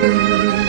Música